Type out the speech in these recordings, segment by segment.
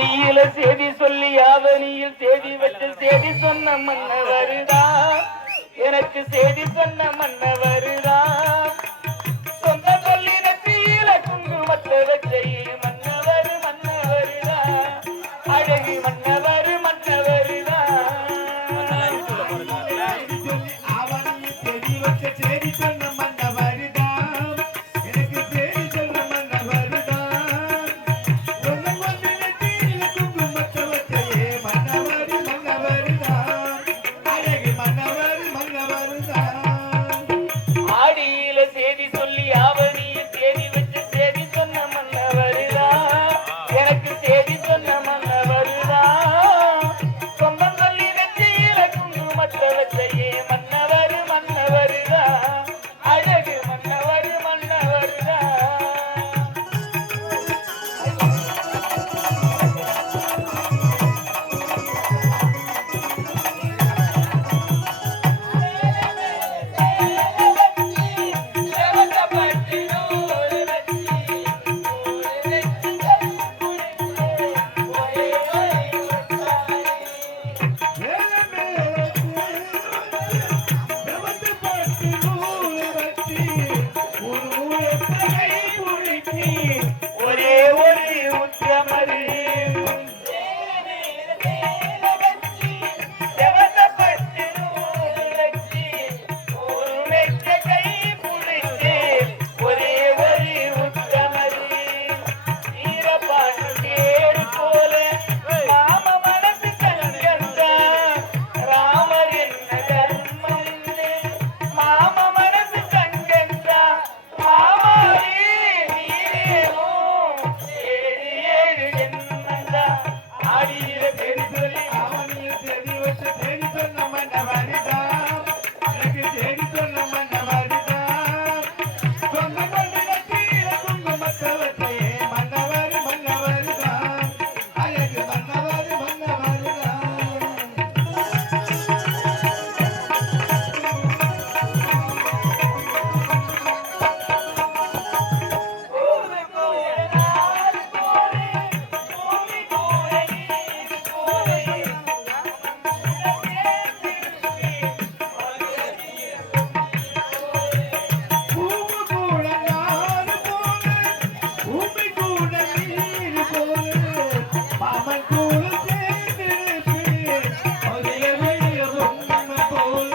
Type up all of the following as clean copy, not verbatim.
ஆடியில செய்தி சொல்லி ஆவணியில் செய்தி வச்சு செய்தி சொன்ன மன்னவருதா எனக்கு செய்தி சொன்ன மன்னவருதா சொந்த சொல்லி நெற்றியில குங்குமத்தை வச்சை மன்னவர் மன்னவருதா அழகி மன்னவர் மன்னவருதா ஆவணியில் செய்தி வச்ச செய்தி சொன்ன மன்னவருதா எனக்கு செய்தி சொன்ன மன்னவருதா ஆடியில செய்தி சொல்லி ஆவணியில் செய்தி வச்சு செய்தி சொன்ன மன்னவருதா எனக்கு செய்தி சொன்ன மன்னவருதா சொந்தம் சொல்லி நெற்றியில குங்குமத்தை வச்சையே மன்னவர் மன்னவருதா அழகு மன்னவர் மன்னவருதா ஒரே ஒரு உத்தமரு ஒரே ஒரு உத்தமரு ஈரப்பாண்டேடு போல ராம மனசு கண்கண்டா ராமர் என்ன தர்மம் மாம மனசு கண்கண்டா மாமாரி நீரேனோ ஏழு ஏழு என்னண்டா ஆடியில பேரு சொல்லி ஆவணியில் செய்தி வச்ச செய்தி சொன்ன மன்னவருதா எனக்கு செய்தி சொன்ன மன்னவருதா சொந்த கொண்டிடத்தில் குங்குமத்தை வச்சையே மன்னவர் மன்னவருதா அழகு மன்னவர் மன்னவருதா பூமி கூட நாடு போல பூமி கூட நீர் போல மாமன் கூட சேர்ந்திருப்பே ஒரே வெளிய பொம்மை போல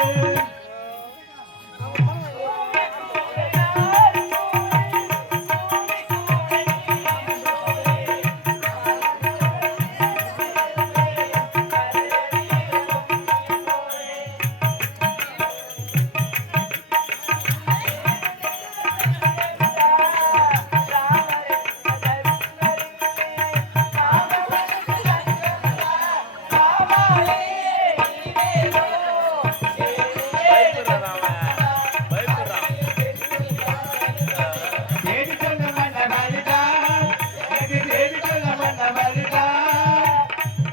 தேடி சொன்ன மன்னவருதா எனக்கு தேடி சொன்ன மன்னவருதா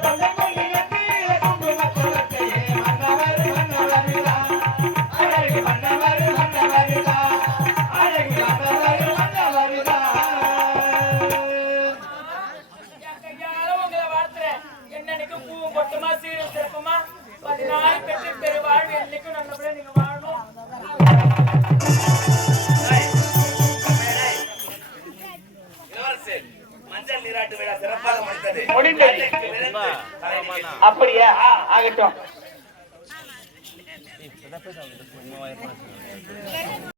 சொந்த கொண்டிடத்தில் குங்குமத்தை வச்சையே மன்னவர் மன்னவருதா அழகு மன்னவர் மன்னவருதா அழகு மன்னவர் மன்னவருதா உங்களை வாழ்த்துறேன். என்னன்னைக்கும் பூவும் பொட்டுமா சீரும் சிறப்புமா 14 பெற்று பெரு வாழ்வு என்னைக்கும் நல்லபடியா நீங்க வாழணும். மஞ்சள் நீராட்டு விழா சிறப்பாக முடிந்தது. முடிந்தது அப்படியா ஆகட்டும்